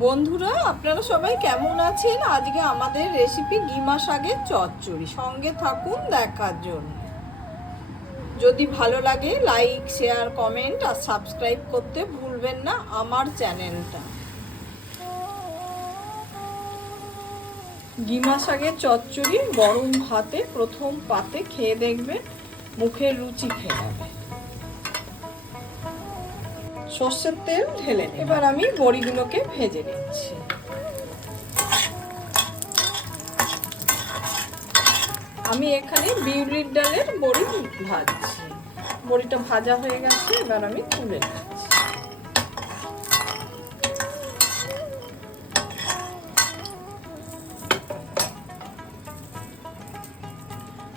বন্ধুরা, আপনারা সবাই কেমন আছেন? আজকে আমাদের রেসিপি গিমা শাকের চচ্চড়ি। সঙ্গে থাকুন দেখার জন্য। যদি ভালো লাগে লাইক শেয়ার কমেন্ট আর সাবস্ক্রাইব করতে ভুলবেন না আমার চ্যানেলটা। গিমা শাকের চচ্চড়ি গরম ভাতে প্রথম পাতে খেয়ে দেখবেন, মুখের রুচি খেয়ে যাবে সর্ষের তেল ঢেলে নিই। এবার আমি বড়িগুলোকে ভেজে নিচ্ছি। আমি এখানে বিউলির ডালের বড়ি ভাজছি। বড়িটা ভাজা হয়ে গেছে, এবার আমি তুলে নিচ্ছি।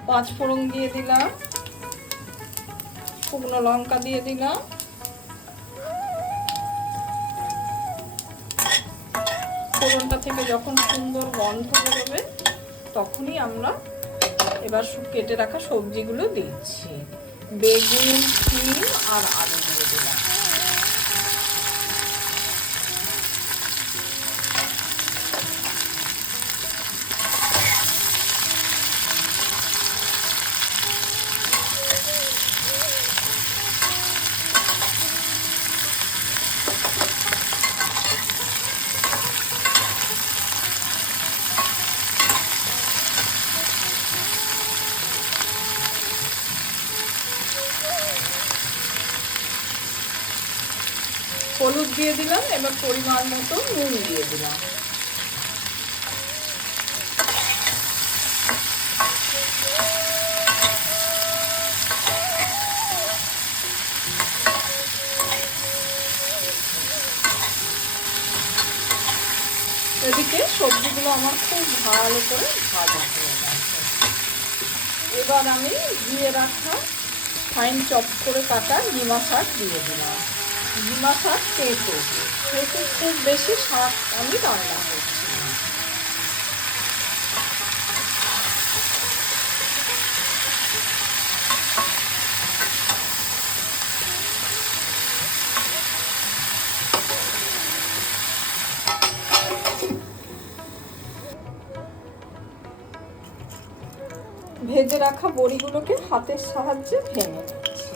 পাঁচ ফোড়ন দিয়ে দিলাম। শুকনো লঙ্কা দিয়ে দিলাম। ফোড়নটা থেকে যখন সুন্দর গন্ধ বেরোবে, তখনই আমরা এবার কেটে রাখা সবজিগুলো দিচ্ছি। বেগুন, শিম আর আলু দিয়ে দিলাম। হলুদ দিয়ে দিলাম, এবার পরিমাণ মতো নুন দিয়ে দিলাম। এদিকে সবজিগুলো আমার খুব ভালো করে ভাজা হয়ে গেছে। এবার আমি দিয়ে রাখা ফাইন চপ করে কাটা নিমা শাক দিয়ে দিলাম। নিমা শাক পেঁপে পেঁপে খুব বেশি শাক আমি রান্না করছি। ভেজে রাখা বড়িগুলোকে হাতের সাহায্যে ভেঙে নিচ্ছি।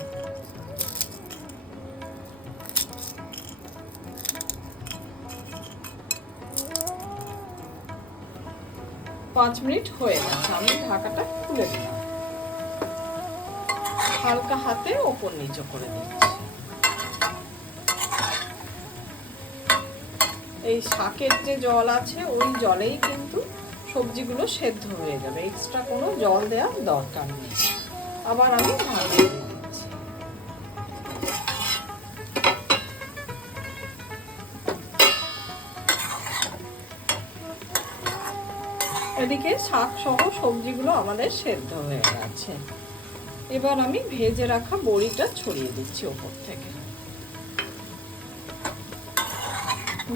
পাঁচ মিনিট হয়ে গেছে। আমি ঢাকাটা খুলে দিলাম। হালকা হাতে ওপর নিচে করে দিচ্ছি। এই শাকের যে জল আছে, ওই জলেই কিন্তু সবজিগুলো সেদ্ধ হয়ে যাবে। এক্সট্রা কোনো জল দেওয়ার দরকার নেই। আবার আমি ঢাকা এদিকে শাক সহ সবজিগুলো আমাদের সেদ্ধ হয়ে গেছে। এবার আমি ভেজে রাখা বড়িটা ছড়িয়ে দিচ্ছি ওপর থেকে।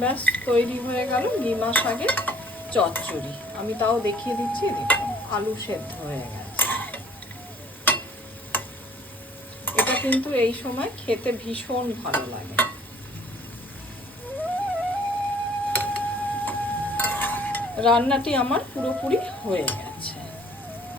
ব্যাস, তৈরি হয়ে গেল নিমা শাকের চচ্চড়ি। আমি তাও দেখিয়ে দিচ্ছি, দেখুন, আলু সেদ্ধ হয়ে গেছে। এটা কিন্তু এই সময় খেতে ভীষণ ভালো লাগে। রান্নাটি আমার পুরোপুরি হয়ে গেছে।